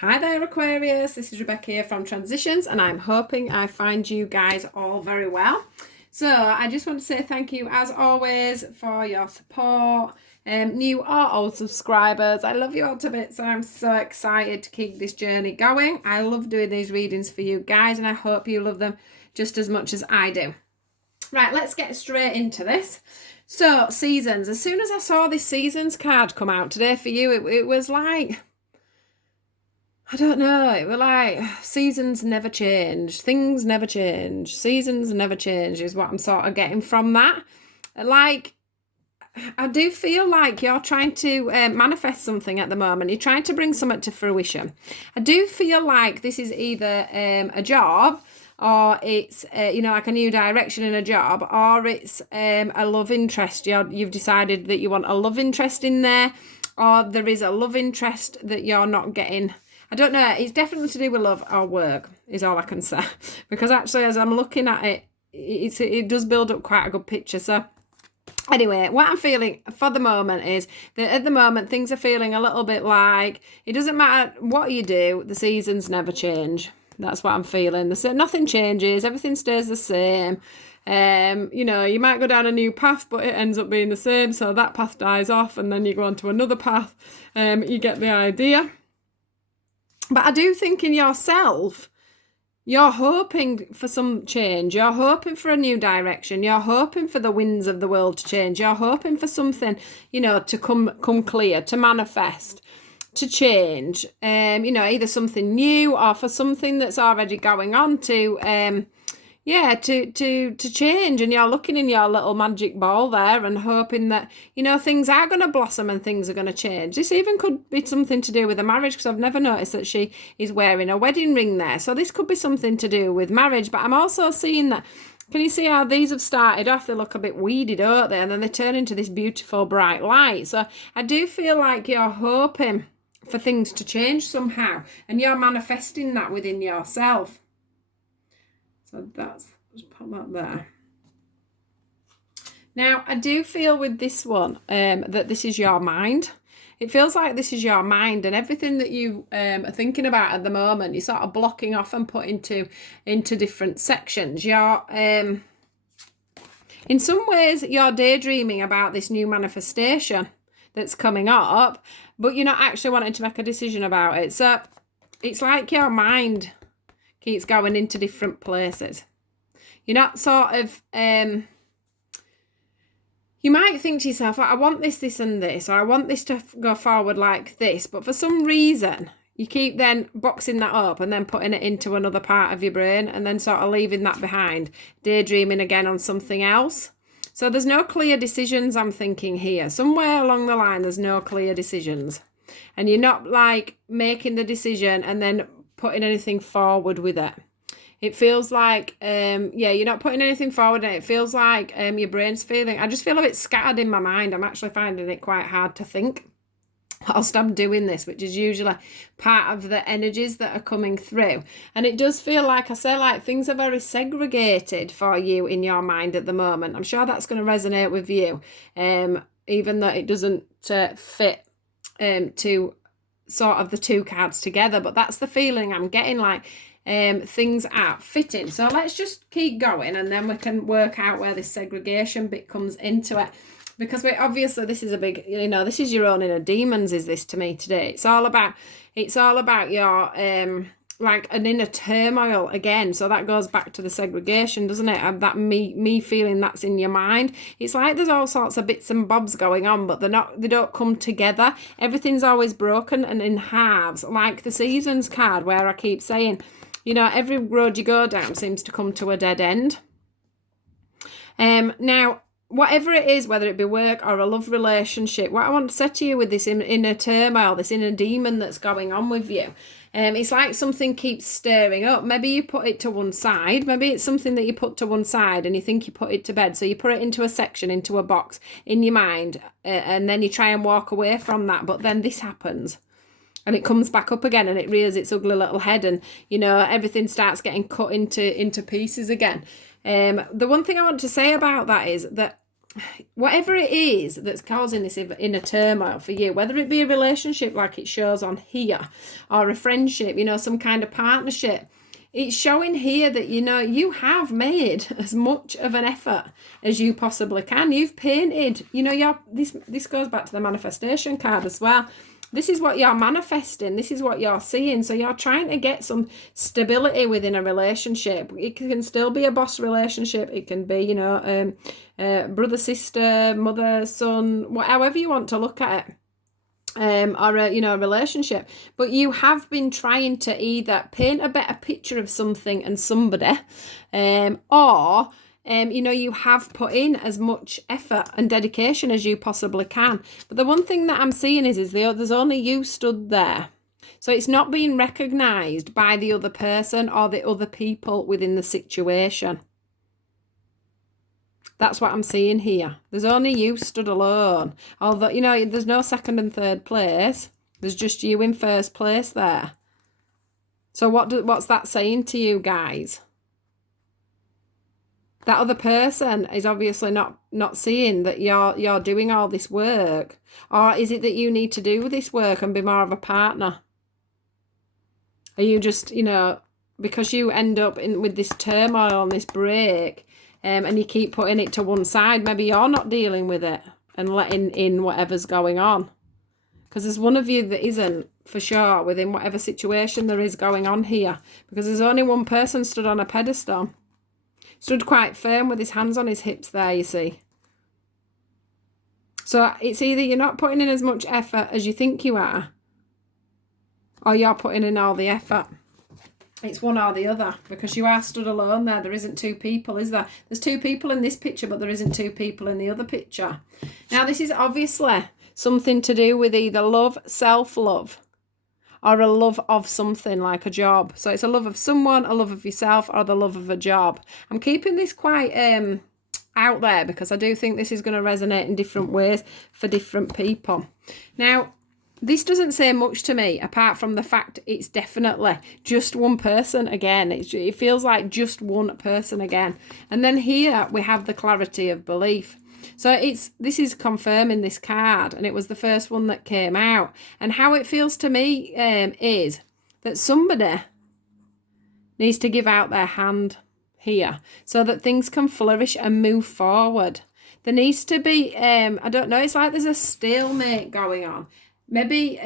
Hi there, Aquarius. This is Rebecca here from Transitions, and I'm hoping I find you guys all very well. So I just want to say thank you, as always, for your support. New or old subscribers, I love you all to bits, and I'm so excited to keep this journey going. I love doing these readings for you guys, and I hope you love them just as much as I do. Right, let's get straight into this. So, seasons. As soon as I saw this seasons card come out today for you, it was like, I don't know, it was like seasons never change, things never change, seasons never change is what I'm sort of getting from that. Like, I do feel like you're trying to manifest something at the moment. You're trying to bring something to fruition. I do feel like this is either a job, or it's like a new direction in a job, or it's a love interest. You've decided that you want a love interest in there, or there is a love interest that you're not getting. I don't know. It's definitely to do with love or work is all I can say, because actually as I'm looking at it, it does build up quite a good picture. So anyway, what I'm feeling for the moment is that at the moment things are feeling a little bit like it doesn't matter what you do, the seasons never change. That's what I'm feeling. Nothing changes, everything stays the same. You might go down a new path, but it ends up being the same. So that path dies off, and then you go on to another path. You get the idea. But I do think in yourself, you're hoping for some change. You're hoping for a new direction. You're hoping for the winds of the world to change. You're hoping for something, to come clear, to manifest, to change. Either something new or for something that's already going on to change. And you're looking in your little magic ball there and hoping that, things are going to blossom and things are going to change. This even could be something to do with a marriage, because I've never noticed that she is wearing a wedding ring there. So this could be something to do with marriage. But I'm also seeing that, can you see how these have started off? They look a bit weeded, don't they? And then they turn into this beautiful bright light. So I do feel like you're hoping for things to change somehow, and you're manifesting that within yourself. So just put that there. Now, I do feel with this one that this is your mind. It feels like this is your mind, and everything that you are thinking about at the moment, you're sort of blocking off and put into different sections. You're, in some ways, you're daydreaming about this new manifestation that's coming up, but you're not actually wanting to make a decision about it. So it's like your mind keeps going into different places. You're not sort of, you might think to yourself, I want this and this, or I want this to go forward like this, but for some reason, you keep then boxing that up and then putting it into another part of your brain and then sort of leaving that behind, daydreaming again on something else. So there's no clear decisions, I'm thinking here. Somewhere along the line, there's no clear decisions. And you're not like making the decision and then putting anything forward with it. It feels like, you're not putting anything forward, and it feels like your brain's feeling, I just feel a bit scattered in my mind. I'm actually finding it quite hard to think whilst I'm doing this, which is usually part of the energies that are coming through. And it does feel like, I say, like things are very segregated for you in your mind at the moment. I'm sure that's going to resonate with you, even though it doesn't fit to sort of the two cards together. But that's the feeling I'm getting, like things are fitting. So let's just keep going, and then we can work out where this segregation bit comes into it. Because obviously this is a big, this is your own inner demons, is this to me today. It's all about your, like an inner turmoil again. So that goes back to the segregation, doesn't it? And that me feeling that's in your mind. It's like there's all sorts of bits and bobs going on, but they don't come together. Everything's always broken and in halves, like the seasons card, where I keep saying, every road you go down seems to come to a dead end. Now, whatever it is, whether it be work or a love relationship, what I want to say to you with this inner turmoil, this inner demon that's going on with you, it's like something keeps stirring up. Maybe you put it to one side. Maybe it's something that you put to one side and you think you put it to bed. So you put it into a section, into a box in your mind, and then you try and walk away from that. But then this happens. And it comes back up again, and it rears its ugly little head, and everything starts getting cut into pieces again. The one thing I want to say about that is that whatever it is that's causing this inner turmoil for you, whether it be a relationship like it shows on here, or a friendship, you know, some kind of partnership, it's showing here that, you know, you have made as much of an effort as you possibly can. You've painted, you know, this goes back to the manifestation card as well. This is what you're manifesting. This is what you're seeing. So you're trying to get some stability within a relationship. It can still be a boss relationship. It can be, you know, brother, sister, mother, son, however you want to look at it. Or a, you know, a relationship. But you have been trying to either paint a better picture of something and somebody, or you know, you have put in as much effort and dedication as you possibly can. But the one thing that I'm seeing is there's only you stood there. So it's not being recognised by the other person or the other people within the situation. That's what I'm seeing here. There's only you stood alone. Although, you know, there's no second and third place. There's just you in first place there. So what's that saying to you guys? That other person is obviously not seeing that you're doing all this work. Or is it that you need to do this work and be more of a partner? Are you just, you know, because you end up with this turmoil and this break, and you keep putting it to one side, maybe you're not dealing with it and letting in whatever's going on. Because there's one of you that isn't, for sure, within whatever situation there is going on here. Because there's only one person stood on a pedestal. Stood quite firm with his hands on his hips there, you see. So it's either you're not putting in as much effort as you think you are, or you're putting in all the effort. It's one or the other, because you are stood alone there. There isn't two people, is there? There's two people in this picture, but there isn't two people in the other picture. Now, this is obviously something to do with either love, self-love, or a love of something like a job. So it's a love of someone, a love of yourself, or the love of a job. I'm keeping this quite out there because I do think this is going to resonate in different ways for different people. Now, this doesn't say much to me apart from the fact it's definitely just one person again. It feels like just one person again. And then here we have the clarity of belief. So this is confirming this card, and it was the first one that came out. And how it feels to me is that somebody needs to give out their hand here so that things can flourish and move forward. There needs to be, I don't know, it's like there's a stalemate going on. Maybe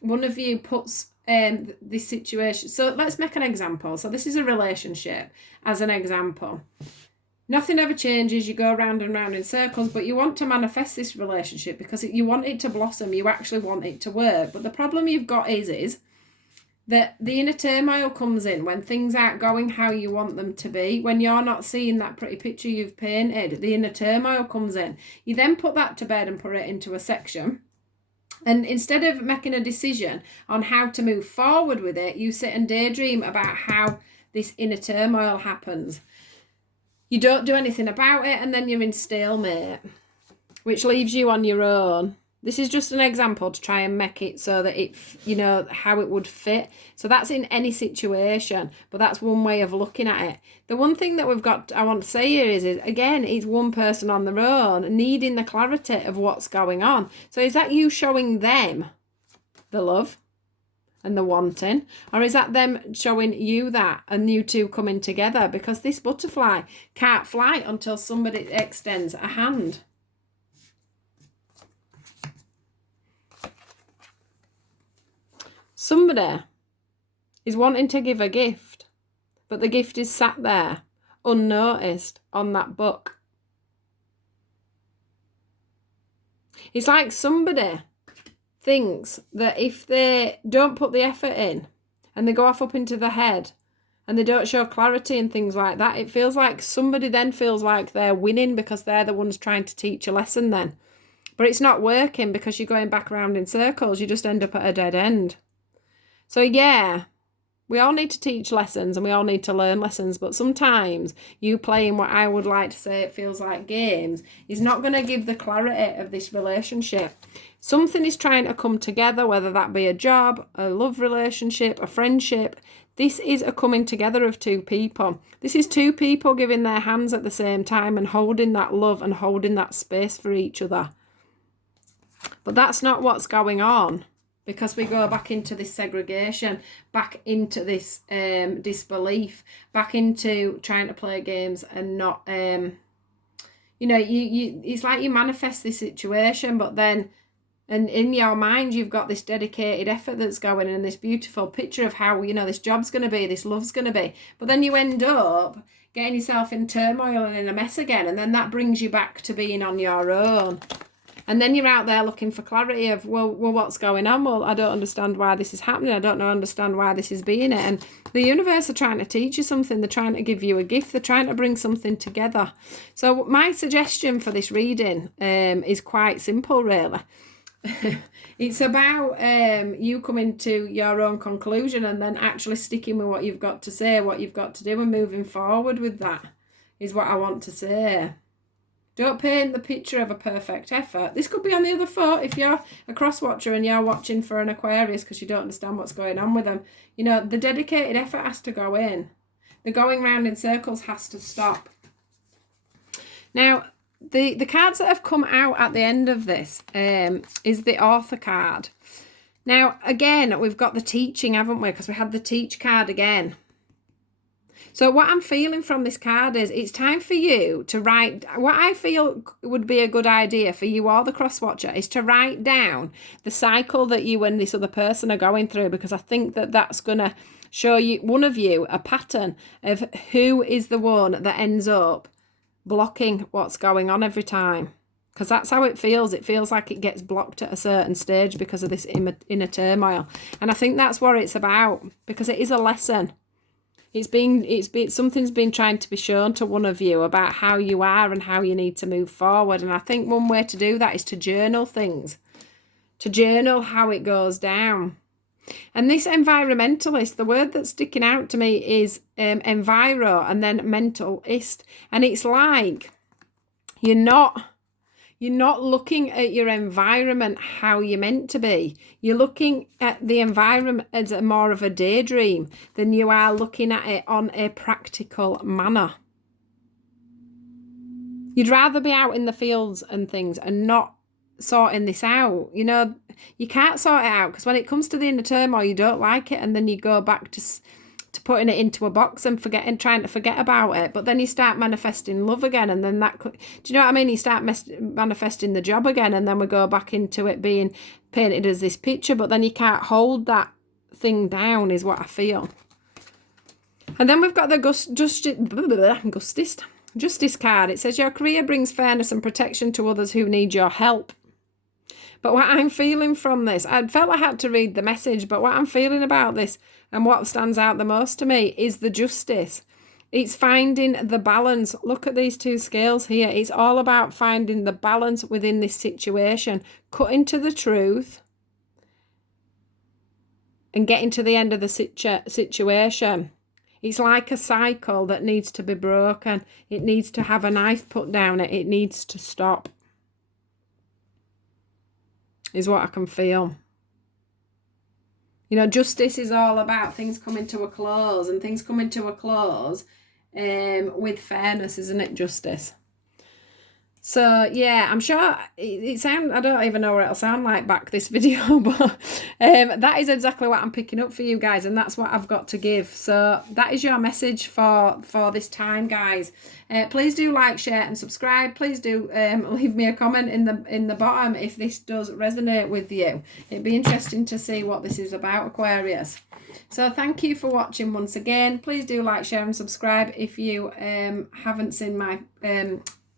one of you puts this situation. So let's make an example. So this is a relationship as an example. Nothing ever changes. You go round and round in circles, but you want to manifest this relationship because you want it to blossom. You actually want it to work. But the problem you've got is that the inner turmoil comes in when things aren't going how you want them to be. When you're not seeing that pretty picture you've painted, the inner turmoil comes in. You then put that to bed and put it into a section. And instead of making a decision on how to move forward with it, you sit and daydream about how this inner turmoil happens. You don't do anything about it, and then you're in stalemate, which leaves you on your own. This is just an example to try and make it so that it, you know, how it would fit. So that's in any situation, but that's one way of looking at it. The one thing that I want to say here is again, it's one person on their own needing the clarity of what's going on. So is that you showing them the love and the wanting, or is that them showing you that and you two coming together? Because this butterfly can't fly until somebody extends a hand. Somebody is wanting to give a gift, but the gift is sat there unnoticed on that book. It's like somebody thinks that if they don't put the effort in and they go off up into the head and they don't show clarity and things like that, it feels like somebody then feels like they're winning because they're the ones trying to teach a lesson then. But it's not working because you're going back around in circles. You just end up at a dead end. So yeah, We all need to teach lessons and we all need to learn lessons, but sometimes you playing what I would like to say it feels like games is not going to give the clarity of this relationship. Something is trying to come together, whether that be a job, a love relationship, a friendship. This is a coming together of two people. This is two people giving their hands at the same time and holding that love and holding that space for each other. But that's not what's going on, because we go back into this segregation, back into this disbelief, back into trying to play games and not, you know, it's like you manifest this situation, but then, and in your mind, you've got this dedicated effort that's going and this beautiful picture of how, you know, this job's going to be, this love's going to be. But then you end up getting yourself in turmoil and in a mess again. And then that brings you back to being on your own. And then you're out there looking for clarity of, well, what's going on? Well, I don't understand why this is happening. I don't understand why this is being it. And the universe are trying to teach you something. They're trying to give you a gift. They're trying to bring something together. So my suggestion for this reading is quite simple, really. It's about you coming to your own conclusion and then actually sticking with what you've got to say, what you've got to do, and moving forward with that is what I want to say. Don't paint the picture of a perfect effort. This could be on the other foot if you're a cross-watcher and you're watching for an Aquarius because you don't understand what's going on with them. You know, the dedicated effort has to go in. The going round in circles has to stop. Now, the cards that have come out at the end of this is the Author card. Now, again, we've got the teaching, haven't we? Because we had the Teach card again. So what I'm feeling from this card is it's time for you to write, what I feel would be a good idea for you or the cross-watcher is to write down the cycle that you and this other person are going through, because I think that that's going to show you, one of you, a pattern of who is the one that ends up blocking what's going on every time. Because that's how it feels. It feels like it gets blocked at a certain stage because of this inner turmoil. And I think that's what it's about, because it is a lesson. Something's been trying to be shown to one of you about how you are and how you need to move forward. And I think one way to do that is to journal things, to journal how it goes down. And this environmentalist, the word that's sticking out to me is enviro and then mentalist. And it's like you're not looking at your environment how you're meant to be. You're looking at the environment as more of a daydream than you are looking at it on a practical manner. You'd rather be out in the fields and things and not sorting this out. You know, you can't sort it out because when it comes to the inner turmoil, you don't like it, and then you go back to putting it into a box and trying to forget about it. But then you start manifesting love again, and then do you know what I mean? You start manifesting the job again, and then we go back into it being painted as this picture, but then you can't hold that thing down, is what I feel. And then we've got the Justice card. It says your career brings fairness and protection to others who need your help. But what I'm feeling from this, I felt I had to read the message, but what I'm feeling about this and what stands out the most to me is the justice. It's finding the balance. Look at these two scales here. It's all about finding the balance within this situation, cutting to the truth and getting to the end of the situation. It's like a cycle that needs to be broken. It needs to have a knife put down it. It needs to stop, is what I can feel. You know, justice is all about things coming to a close, and things coming to a close with fairness, isn't it? Justice. So yeah, I'm sure it sounds, I don't even know what it'll sound like back this video, but that is exactly what I'm picking up for you guys, and that's what I've got to give. So that is your message for this time, guys. Please do like, share and subscribe. Please do leave me a comment in the bottom if this does resonate with you. It'd be interesting to see what this is about, Aquarius. So thank you for watching once again. Please do like, share and subscribe if you haven't seen my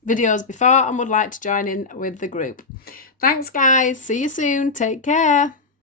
videos before and would like to join in with the group. Thanks guys, see you soon, take care.